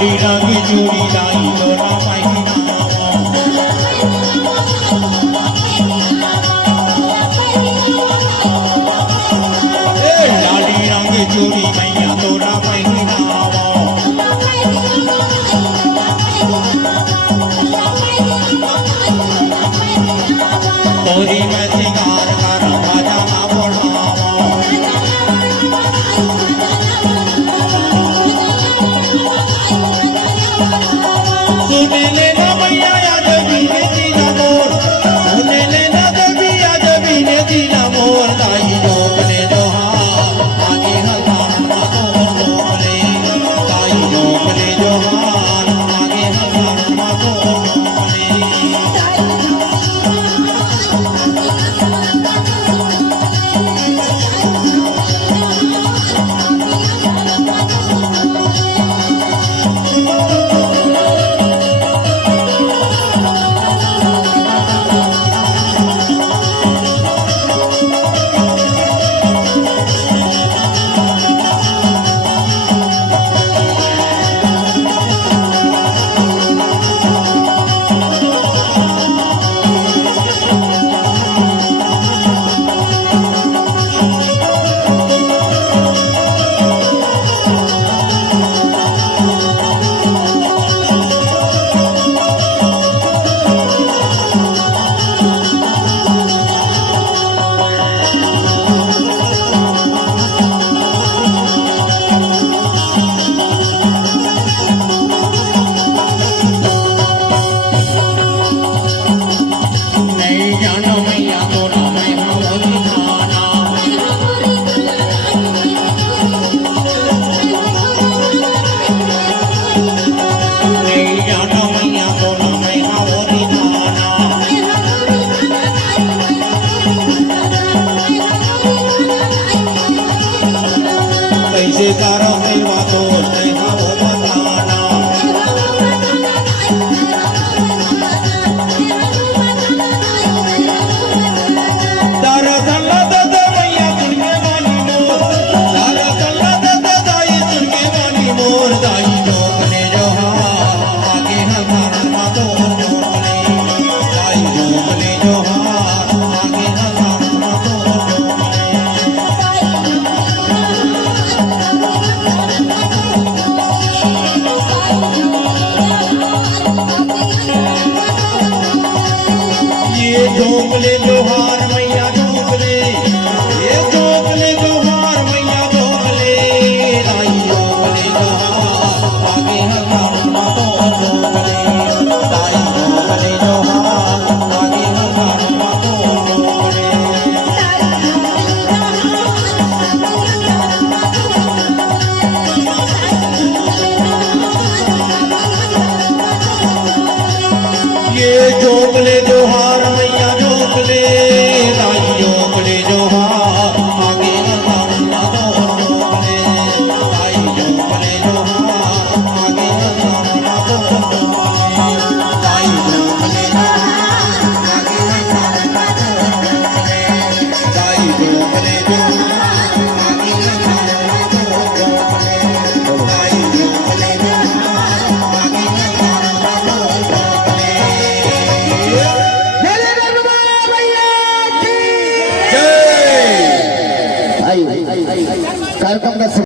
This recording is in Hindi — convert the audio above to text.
लाली रंग चूड़ी लाई तोरा माई लाली रंग चूड़ी मैया तोरा पहिनावा तोरी में सिंगार कर भजना बढ़ावा सुने लेना मैया आज बीने दीना मोर सुने लेना देवी आज बीने दीना मोर दाई लोकने जोहार आगे हजान मातो लोकने दाई लोकने जोहार आगे हजान मातो लोकने कैसे करो सेवा तो नहीं हो बताना तारा तल्ला दादा मैया सुन के वाली मोर तारा तल्ला दादा दाई सुन के वाली मोर दाई जोकने जोहार आगे हमारा मातो जोकने दाई जोकने जोहार आगे हमारा मातो जोकने ये जोकले जोहार मैया जोकले ये जोकले जोहार मैया जोकले दाई जोकले जोहार आगे हमारा मातो जोकले दाई जोकले जोहार आगे हमारा मातो जोकले ये जोकले जोहार मैया जोकले दाई जोकले जोहार आगे हमारा मातो जोकले दाई जोकले जोहार आगे हमारा मातो जोकले दाई जोकले जोहार आगे हमारा मातो जोकले दाई जोकले जोहार आगे हमारा मातो जोकले दाई जोकले जोहार आगे हमारा मातो जोकले कार्यक्रम